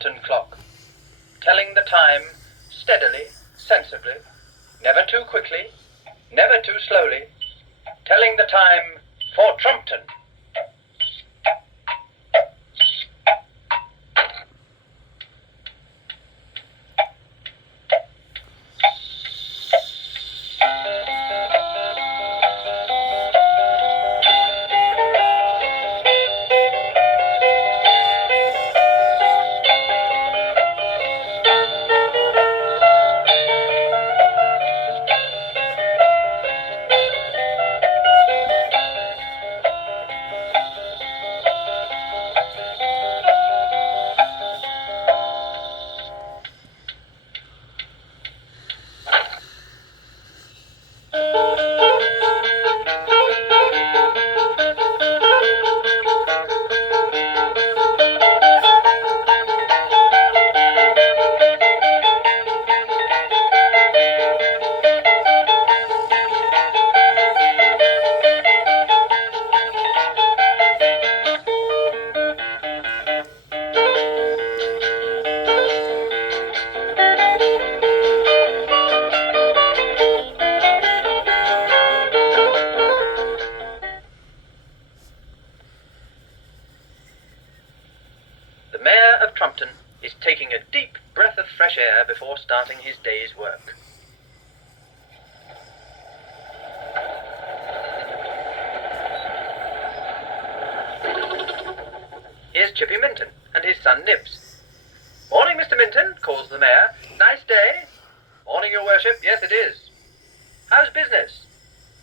Trumpton clock, telling the time steadily, sensibly, never too quickly, never too slowly, telling the time for Trumpton. The Mayor of Trumpton is taking a deep breath of fresh air before starting his day's work. Here's Chippy Minton and his son Nibs. "Morning, Mr. Minton," calls the Mayor. "Nice day?" "Morning, Your Worship. Yes, it is." "How's business?"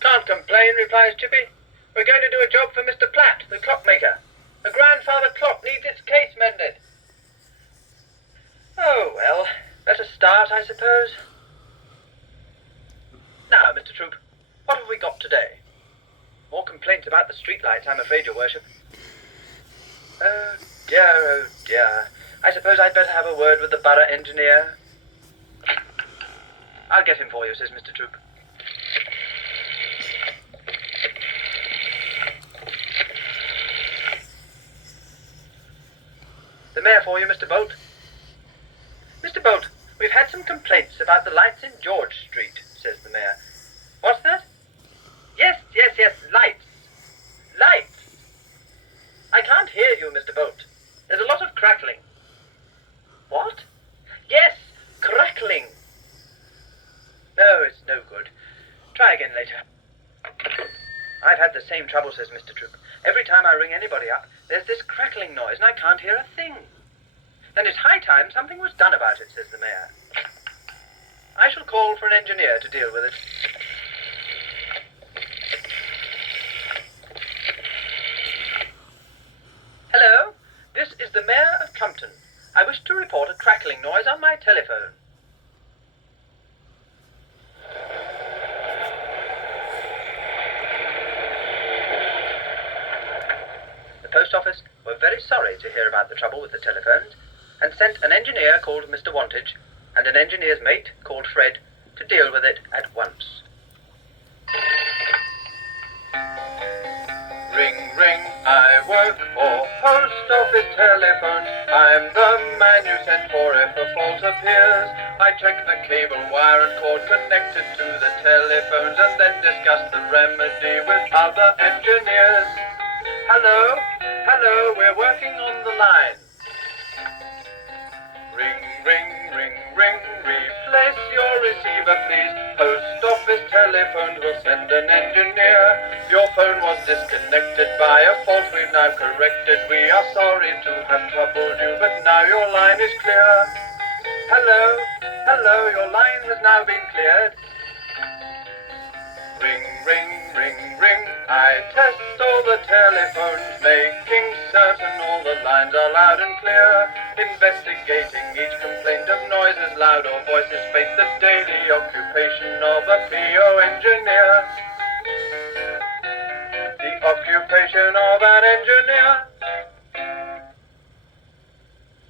"Can't complain," replies Chippy. "We're going to do a job for Mr. Platt, the clockmaker. A grandfather clock needs its case mended." "Oh, well, better start, I suppose." "Now, Mr. Troop, what have we got today?" "More complaints about the streetlights, I'm afraid, Your Worship." Oh dear. I suppose I'd better have a word with the borough engineer." "I'll get him for you," says Mr. Troop. "The Mayor for you, Mr. Bolt." "Mr. Bolt, we've had some complaints about the lights in George Street," says the Mayor. "What's that?" Yes, lights. Lights. "I can't hear you, Mr. Bolt. There's a lot of crackling." "What?" "Yes, crackling." "No, it's no good. Try again later." "I've had the same trouble," says Mr. Troop. "Every time I ring anybody up, there's this crackling noise and I can't hear a thing." "Then it's high time something was done about it," says the Mayor. "I shall call for an engineer to deal with it." "Hello, this is the Mayor of Trumpton. I wish to report a crackling noise on my telephone." The post office were very sorry to hear about the trouble with the telephones and sent an engineer called Mr. Wantage and an engineer's mate called Fred to deal with it at once. "Ring, ring, I work for post office telephones. I'm the man you sent for if a fault appears. I check the cable, wire and cord connected to the telephones and then discuss the remedy with other engineers. Hello, we're working on the line. Ring, ring, ring, ring, replace your receiver please. Post office telephones will send an engineer. Your phone was disconnected by a fault we've now corrected. We are sorry to have troubled you, but now your line is clear. Hello, your line has now been cleared. Ring, ring, ring, ring, I test all the telephones, making certain all the lines are loud and clear. Investigating each complaint of noises loud or voices faint, the daily occupation of a PO engineer. The occupation of an engineer.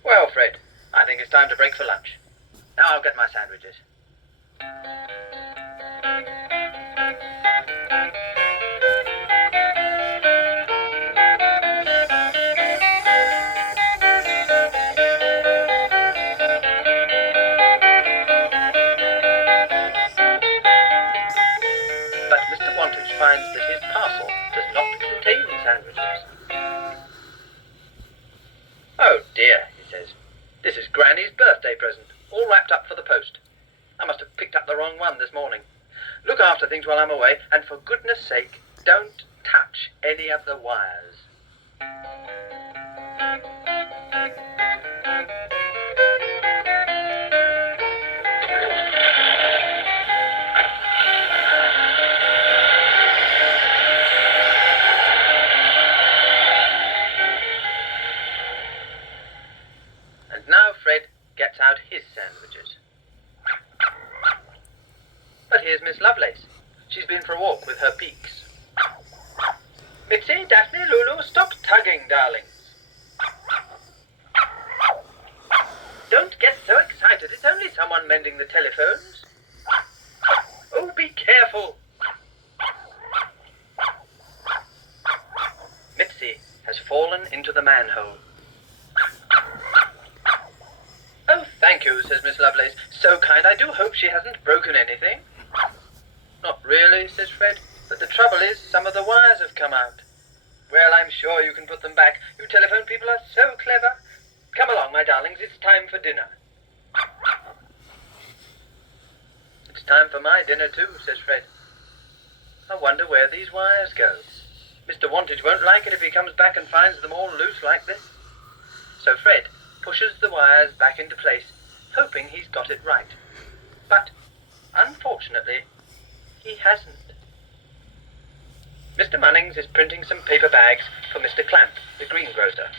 Well, Fred, I think it's time to break for lunch. Now I'll get my sandwiches. Granny's birthday present, all wrapped up for the post. I must have picked up the wrong one this morning. Look after things while I'm away, and for goodness sake, don't touch any of the wires. And now Fred gets out his sandwiches. But here's Miss Lovelace. She's been for a walk with her peaks. Mitzi, Daphne, Lulu, stop tugging, darlings. Don't get so excited. It's only someone mending the telephones. Oh, be careful. Mitzi has fallen into the manhole. Oh, thank you, says Miss Lovelace. So kind. I do hope she hasn't broken anything. Not really, says Fred. But the trouble is, some of the wires have come out. Well, I'm sure you can put them back. You telephone people are so clever. Come along, my darlings. It's time for dinner. It's time for my dinner too, says Fred. I wonder where these wires go. Mr. Wantage won't like it if he comes back and finds them all loose like this. So Fred pushes the wires back into place, hoping he's got it right. But, unfortunately, he hasn't. Mr. Munnings is printing some paper bags for Mr. Clamp, the greengrocer.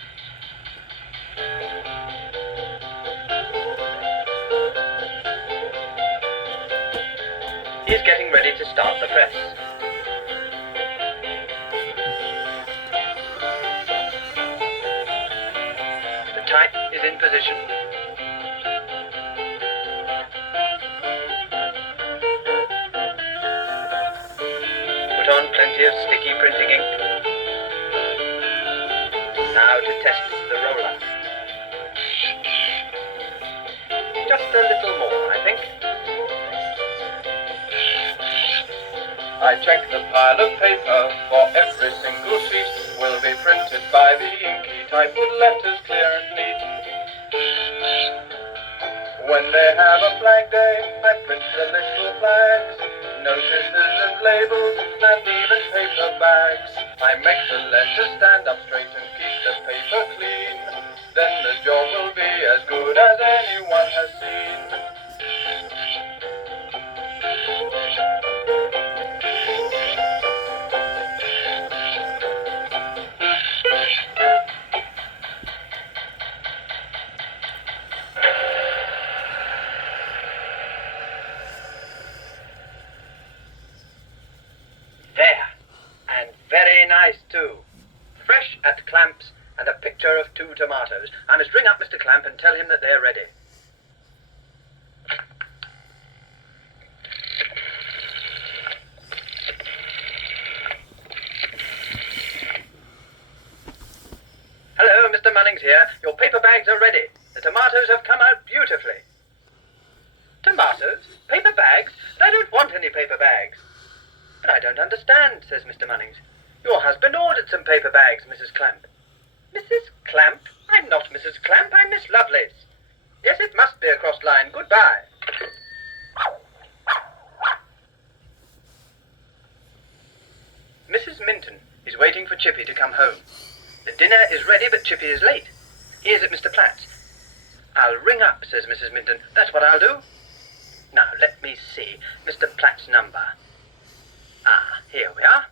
He is getting ready to start the press. The type is in position. Put on plenty of sticky printing ink. Now to test the roller. Just a little more, I think. I check the pile of paper for every single sheet will be printed by the inky type with letters clear and neat. When they have a flag day, I print the little flags, notices and labels, and even paper bags. I make the letters stand up straight and keep the paper clean. Then the job will be as good as anyone has seen. There, and very nice too. Fresh at Clamp's and a picture of 2 tomatoes. I must ring up Mr. Clamp and tell him that they're ready. Hello, Mr. Munnings here. Your paper bags are ready. The tomatoes have come out beautifully. Tomatoes? Paper bags? I don't want any paper bags. But I don't understand, says Mr. Munnings. Your husband ordered some paper bags, Mrs. Clamp. Mrs. Clamp? I'm not Mrs. Clamp, I'm Miss Lovelace. Yes, it must be a crossed line. Goodbye. Mrs. Minton is waiting for Chippy to come home. The dinner is ready, but Chippy is late. He is at Mr. Platt's. I'll ring up, says Mrs. Minton. That's what I'll do. Now, let me see. Mr. Platt's number. Ah, here we are.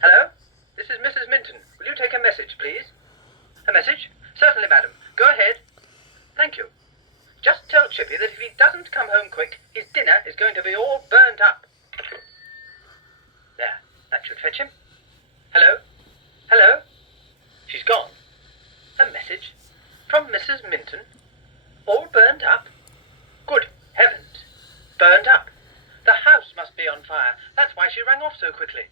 Hello? This is Mrs. Minton. Will you take a message, please? A message? Certainly, madam. Go ahead. Thank you. Just tell Chippy that if he doesn't come home quick, his dinner is going to be all burnt up. There, that should fetch him. Hello? Hello? She's gone. A message? From Mrs. Minton? All burnt up? Good heavens. Burnt up. The house must be on fire. That's why she rang off so quickly.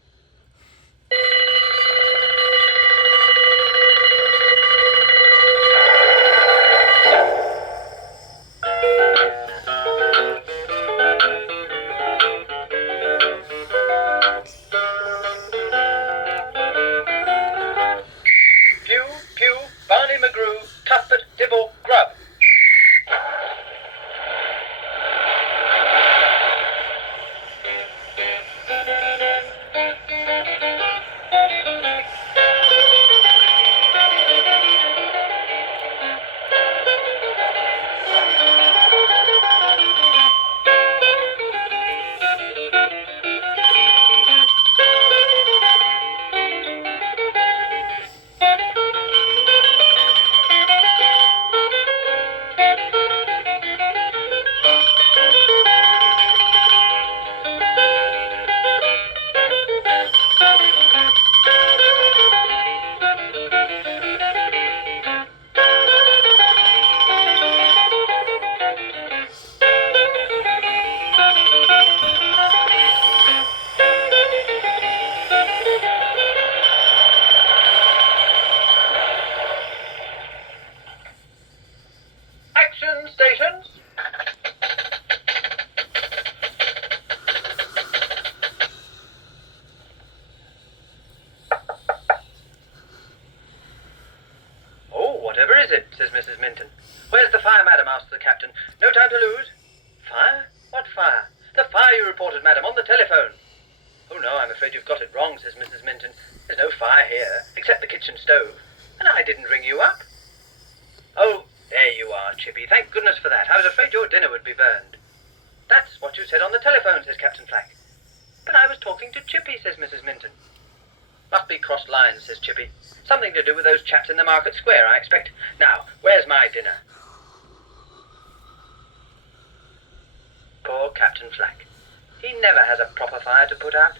is it? Says Mrs. Minton. Where's the fire, madam? Asks the captain. No time to lose. Fire? What fire? The fire you reported, madam, on the telephone. Oh, no, I'm afraid you've got it wrong, says Mrs. Minton. There's no fire here, except the kitchen stove. And I didn't ring you up. Oh, there you are, Chippy. Thank goodness for that. I was afraid your dinner would be burned. That's what you said on the telephone, says Captain Flack. But I was talking to Chippy, says Mrs. Minton. Must be crossed lines, says Chippy. Something to do with those chaps in the market square, I expect. Now, where's my dinner? Poor Captain Flack. He never has a proper fire to put out.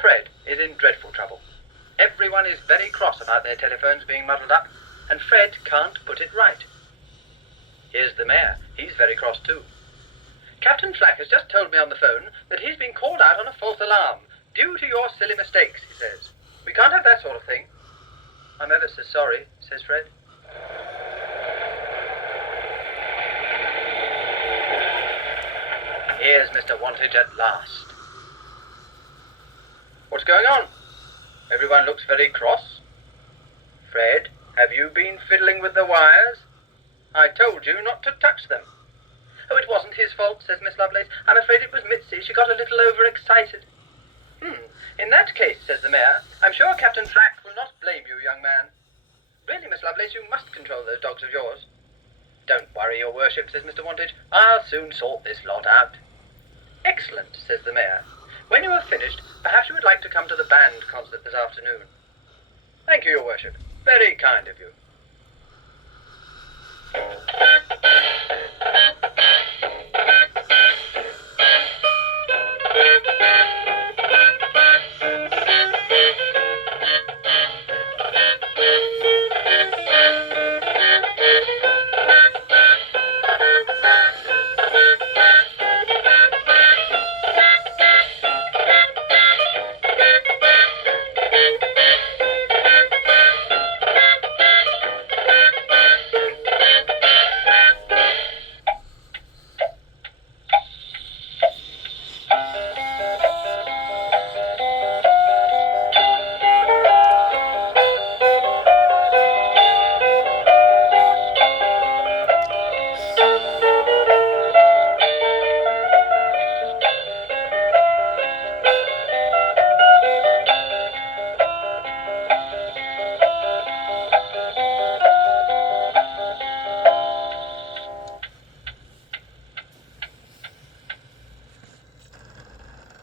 Fred is in dreadful trouble. Everyone is very cross about their telephones being muddled up, and Fred can't put it right. Here's the mayor. He's very cross too. Captain Flack has just told me on the phone that he's been called out on a false alarm, due to your silly mistakes, he says. We can't have that sort of thing. I'm ever so sorry, says Fred. Here's Mr. Wantage at last. What's going on? Everyone looks very cross. Fred, have you been fiddling with the wires? I told you not to touch them. Oh, it wasn't his fault, says Miss Lovelace. I'm afraid it was Mitzi. She got a little overexcited. In that case, says the mayor, I'm sure Captain Flack will not blame you, young man. Really, Miss Lovelace, you must control those dogs of yours. Don't worry, your worship, says Mr. Wantage. I'll soon sort this lot out. Excellent, says the mayor. When you have finished, perhaps you would like to come to the band concert this afternoon. Thank you, your worship. Very kind of you.